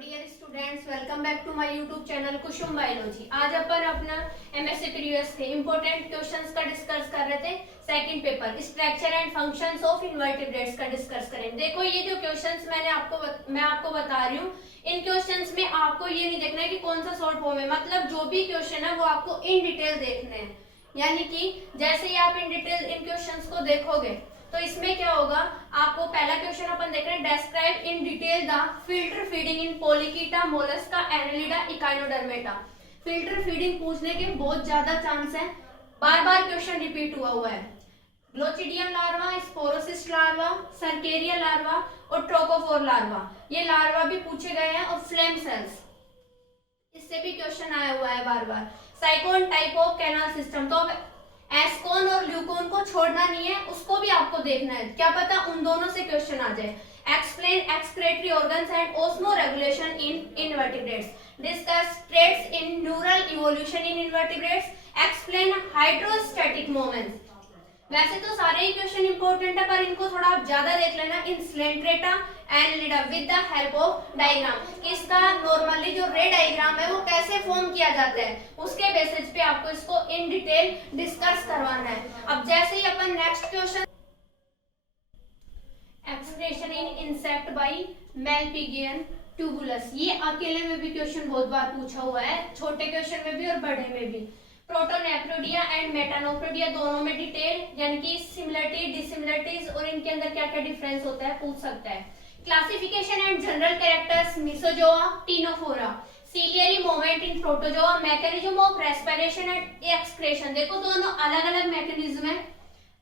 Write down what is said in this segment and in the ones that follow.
Dear students, welcome back to my YouTube channel Kusum biology. आज अपन अपना एमएससी प्रीवियस के इंपॉर्टेंट क्वेश्चंस का डिस्कस कर रहे थे। Second paper structure and functions of invertebrates का डिस्कस करेंगे। देखो, ये जो क्वेश्चंस मैं आपको बता रही हूँ, इन क्वेश्चंस में आपको ये नहीं देखना है कि कौन सा शॉर्ट फॉर्म है, मतलब जो भी क्वेश्चन है वो आपको इन डिटेल देखने हैं। यानी कि जैसे ही आप इन डिटेल इन क्वेश्चंस को देखोगे तो इसमें क्या होगा, आपको पहला क्वेश्चन अपन देख रहे हैं, describe in detail the filter feeding in polychaeta, mollusca, annelida, echinodermata. Filter feeding पूछने के बहुत ज्यादा चांस है, बार बार क्वेश्चन रिपीट हुआ है। Glochidium larva, sporocyst larva, cercaria larva और ट्रोकोफोर लार्वा, ये लार्वा भी पूछे गए हैं। और फ्लेम सेल्स, इससे भी क्वेश्चन आया हुआ है बार बार। Sycon type of canal system, तो एस्कोन और ल्यूकोन को छोड़ना नहीं है, उसको भी आपको देखना है, क्या पता उन दोनों से क्वेश्चन आ जाए। Explain excretory organs and osmoregulation in invertebrates, discuss trades in neural evolution in invertebrates, explain hydrostatic moments. वैसे तो सारे ही क्वेश्चन इंपॉर्टेंट है, पर इनको थोड़ा आप ज्यादा देख लेना। In coelenterata annelida with the help of diagram, इसका नॉर्मली जो रे डायग्राम है वो कैसे फॉर्म किया जाता है, उसके बेसिस पे आपको इसको इन डिटेल डिस्कस करवाना है। अब जैसे ही अपन next question, expression in insect by malpighian tubules, ये अकेले में भी क्वेश्चन बहुत बार पूछा हुआ है, छोटे क्वेश्चन में भी और बड़े में भी। प्रोटोनेफ्रोडिया एंड मेटानोफ्रोडिया, दोनों में डिटेल यानी कि सिमिलरिटी, डिसिमिलरिटीज और इनके अंदर क्या क्या डिफरेंस होता है पूछ सकता है। Classification and general characters, mesozoa, ctenophora, ciliary moment in protozoa, mechanism of respiration and excretion. देखो, दोनों अलग अलग मैकेनिज्म है,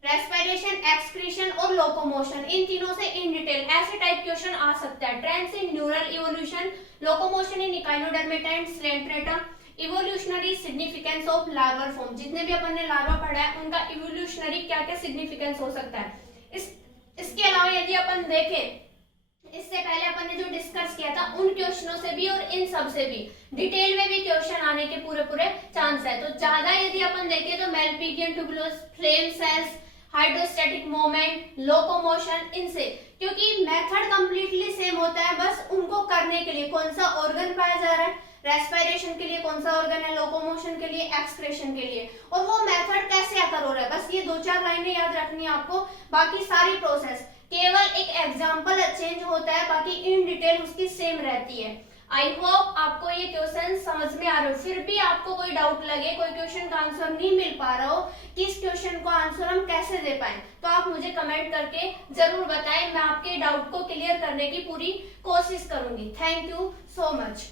रेस्पिरेशन, एक्सक्रीशन और लोकोमोशन, इन तीनों से इन डिटेल ऐसे टाइप क्वेश्चन आ सकता है। Trends in neural evolution, locomotion in echinodermata and coelenterata, evolutionary significance of larval form, जितने भी अपन ने लार्वा पढ़ा है उनका इवोल्यूशनरी क्या क्या सिग्निफिकेंस हो सकता है। इसके अलावा यदि अपन देखें, इससे पहले अपन ने जो डिस्कस किया था उन क्वेश्चनों से भी और इन सब से भी डिटेल में भी क्वेश्चन आने के पूरे चांस है। तो ज्यादा यदि अपन देखें तो malpighian tubules, flame cells, hydrostatic moment, locomotion, इनसे, क्योंकि मेथड कंप्लीटली सेम होता है, बस उनको करने के लिए कौन सा ऑर्गन पाया जा रहा है, रेस्पिरेशन के लिए कौन सा ऑर्गन है, लोकोमोशन के लिए, एक्सक्रेशन के लिए, और वो मेथड कैसे अकर हो रहा है, बस ये दो चार लाइनें याद रखनी है आपको। बाकी सारी प्रोसेस केवल एक एग्जांपल चेंज होता है, बाकी इन डिटेल उसकी सेम रहती है। आई होप आपको ये क्वेश्चन समझ में आ रहे हो। फिर भी आपको कोई डाउट लगे, कोई क्वेश्चन का आंसर नहीं मिल पा रहा हो कि इस क्वेश्चन को आंसर हम कैसे दे पाए, तो आप मुझे कमेंट करके जरूर बताएं, मैं आपके डाउट को क्लियर करने की पूरी कोशिश करूंगी। Thank you so much.